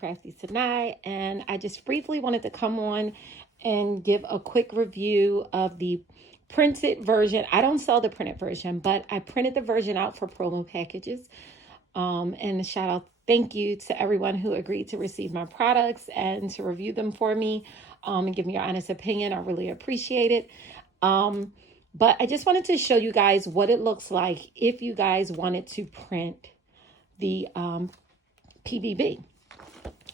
Crafty tonight, and I just briefly wanted to come on and give a quick review of the printed version. I don't sell the printed version, but I printed the version out for promo packages. And a shout out, thank you to everyone who agreed to receive my products and to review them for me and give me your honest opinion. I really appreciate it. But I just wanted to show you guys what it looks like if you guys wanted to print the PVB.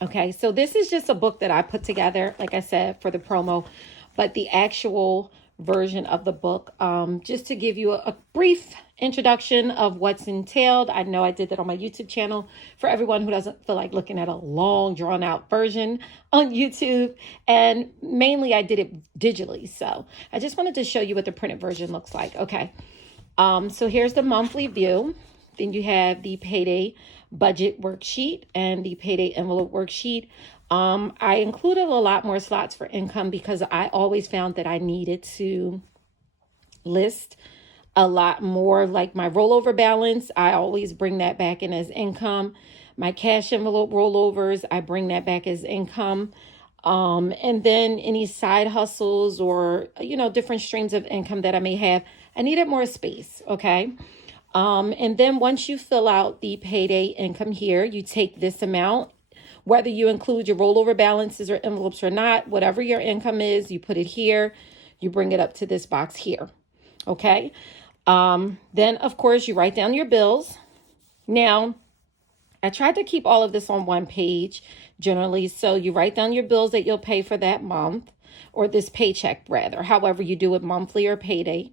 Okay, so this is just a book that I put together, like I said, for the promo, but the actual version of the book, just to give you a brief introduction of what's entailed. I know I did that on my YouTube channel for everyone who doesn't feel like looking at a long drawn out version on YouTube, and mainly I did it digitally. So I just wanted to show you what the printed version looks like. Okay, so here's the monthly view. Then you have the payday budget worksheet and the payday envelope worksheet. I included a lot more slots for income because I always found that I needed to list a lot more, like my rollover balance. I always bring that back in as income. My cash envelope rollovers, I bring that back as income. And then any side hustles or, different streams of income that I may have, I needed more space. Okay. And then once you fill out the payday income here, you take this amount, whether you include your rollover balances or envelopes or not, whatever your income is, you put it here, you bring it up to this box here. Okay. Then of course you write down your bills. Now, I tried to keep all of this on one page generally. So you write down your bills that you'll pay for that month, or this paycheck rather, however you do it, monthly or payday.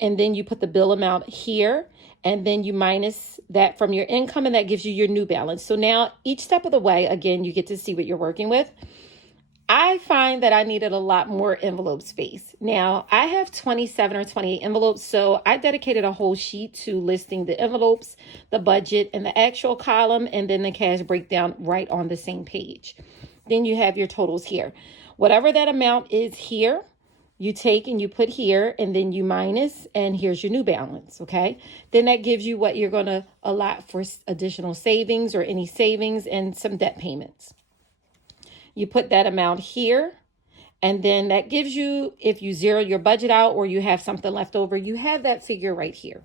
And then you put the bill amount here, and then you minus that from your income, and that gives you your new balance. So now each step of the way, again, you get to see what you're working with. I find that I needed a lot more envelope space. Now I have 27 or 28 envelopes, so I dedicated a whole sheet to listing the envelopes, the budget, and the actual column, and then the cash breakdown right on the same page. Then you have your totals here. Whatever that amount is here, you take and you put here, and then you minus, and here's your new balance, okay? Then that gives you what you're going to allot for additional savings or any savings and some debt payments. You put that amount here, and then that gives you, if you zero your budget out or you have something left over, you have that figure right here,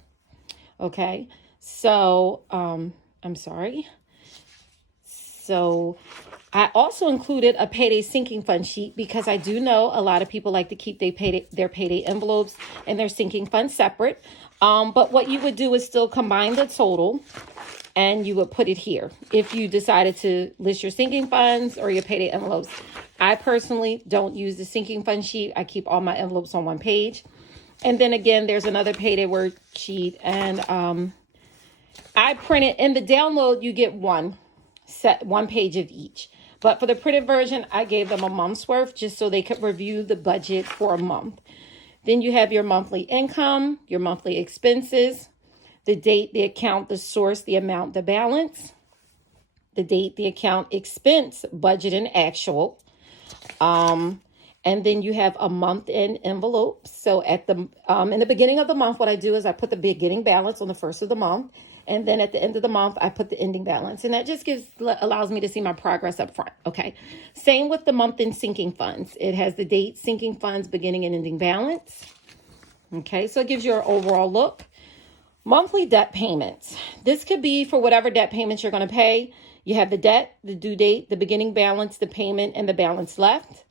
okay? So, I'm sorry. So I also included a payday sinking fund sheet because I do know a lot of people like to keep their payday envelopes and their sinking fund separate. But what you would do is still combine the total, and you would put it here if you decided to list your sinking funds or your payday envelopes. I personally don't use the sinking fund sheet. I keep all my envelopes on one page. And then again, there's another payday worksheet, and I print it. In the download, you get one page of each. But for the printed version, I gave them a month's worth just so they could review the budget for a month. Then you have your monthly income, your monthly expenses, the date, the account, the source, the amount, the balance, the date, the account, expense, budget, and actual. And then you have a month-end envelope. So at the in the beginning of the month, what I do is I put the beginning balance on the first of the month. And then at the end of the month, I put the ending balance. And that just allows me to see my progress up front. Okay. Same with the month-end sinking funds. It has the date, sinking funds, beginning and ending balance. Okay. So it gives you an overall look. Monthly debt payments. This could be for whatever debt payments you're going to pay. You have the debt, the due date, the beginning balance, the payment, and the balance left.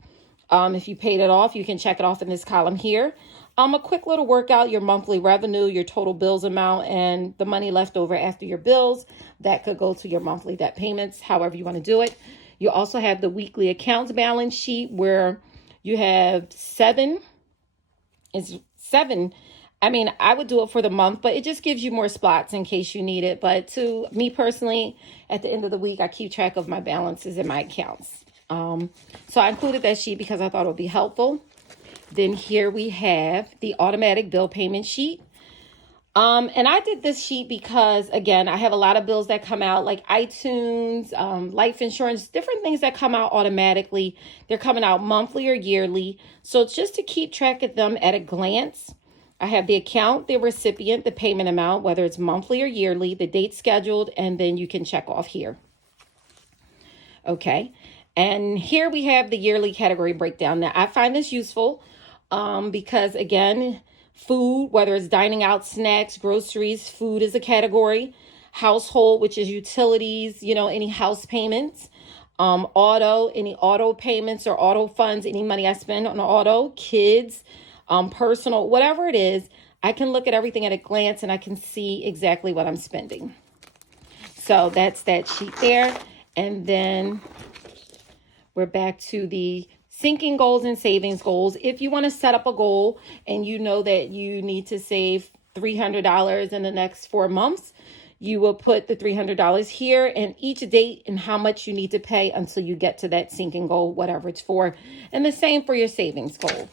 If you paid it off, you can check it off in this column here. A quick little workout, your monthly revenue, your total bills amount, and the money left over after your bills. That could go to your monthly debt payments, however you want to do it. You also have the weekly accounts balance sheet where you have seven. I mean, I would do it for the month, but it just gives you more spots in case you need it. But to me personally, at the end of the week, I keep track of my balances in my accounts. So I included that sheet because I thought it would be helpful. Then here we have the automatic bill payment sheet. And I did this sheet because, again, I have a lot of bills that come out like iTunes, life insurance, different things that come out automatically. They're coming out monthly or yearly. So it's just to keep track of them at a glance. I have the account, the recipient, the payment amount, whether it's monthly or yearly, the date scheduled, and then you can check off here. Okay. And here we have the yearly category breakdown. Now, I find this useful because, again, food, whether it's dining out, snacks, groceries, food is a category. Household, which is utilities, any house payments. Auto, any auto payments or auto funds, any money I spend on auto, kids, personal, whatever it is, I can look at everything at a glance and I can see exactly what I'm spending. So that's that sheet there. And then we're back to the sinking goals and savings goals. If you want to set up a goal and you know that you need to save $300 in the next 4 months, you will put the $300 here and each date and how much you need to pay until you get to that sinking goal, whatever it's for. And the same for your savings goal.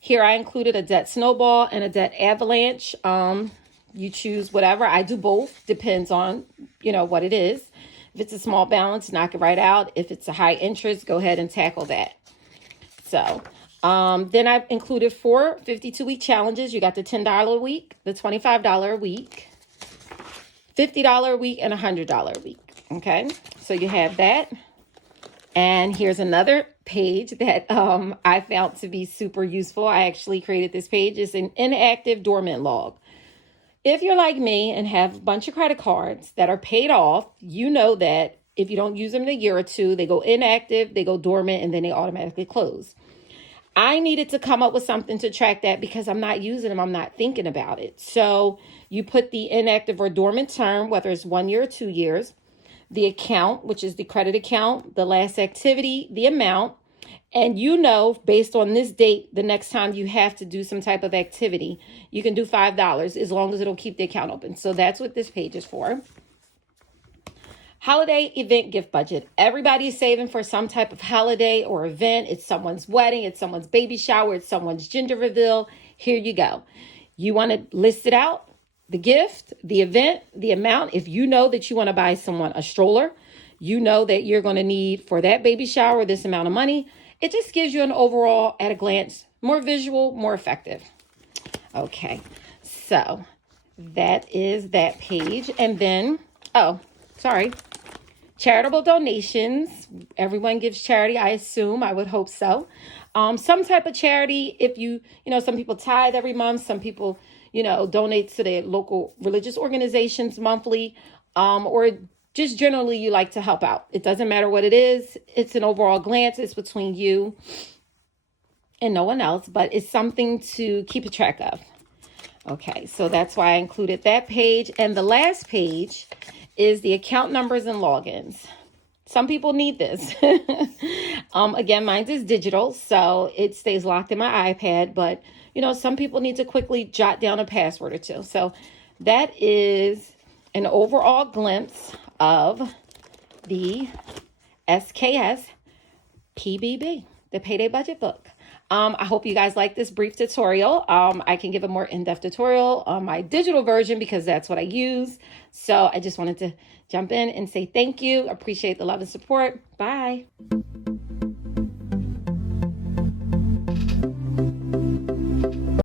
Here I included a debt snowball and a debt avalanche. You choose whatever. I do both. Depends on, what it is. If it's a small balance, knock it right out. If it's a high interest, go ahead and tackle that. So then I've included 4 52-week challenges. You got the $10 a week, the $25 a week, $50 a week, and $100 a week. Okay, so you have that. And here's another page that I found to be super useful. I actually created this page. It's an inactive dormant log. If you're like me and have a bunch of credit cards that are paid off, you know that if you don't use them in a year or two, they go inactive, they go dormant, and then they automatically close. I needed to come up with something to track that because I'm not using them. I'm not thinking about it. So you put the inactive or dormant term, whether it's 1 year or 2 years, the account, which is the credit account, the last activity, the amount, and based on this date, the next time you have to do some type of activity, you can do $5 as long as it'll keep the account open. So that's what this page is for. Holiday event gift budget. Everybody's saving for some type of holiday or event. It's someone's wedding, it's someone's baby shower, it's someone's gender reveal. Here you go. You want to list it out, the gift, the event, the amount. If you know that you want to buy someone a stroller, you know that you're going to need for that baby shower this amount of money. It just gives you an overall, at a glance, more visual, more effective. Okay, so that is that page. And then, charitable donations. Everyone gives charity, I assume. I would hope so. Some type of charity, if some people tithe every month. Some people, donate to their local religious organizations monthly, or just generally you like to help out. It doesn't matter what it is. It's an overall glance. It's between you and no one else, but it's something to keep a track of. Okay, so that's why I included that page. And the last page is the account numbers and logins. Some people need this. Again, mine is digital, so it stays locked in my iPad, but some people need to quickly jot down a password or two. So that is an overall glimpse of the SKS PBB, the Payday Budget Book. I hope you guys like this brief tutorial. I can give a more in-depth tutorial on my digital version because that's what I use. So I just wanted to jump in and say thank you. Appreciate the love and support. Bye.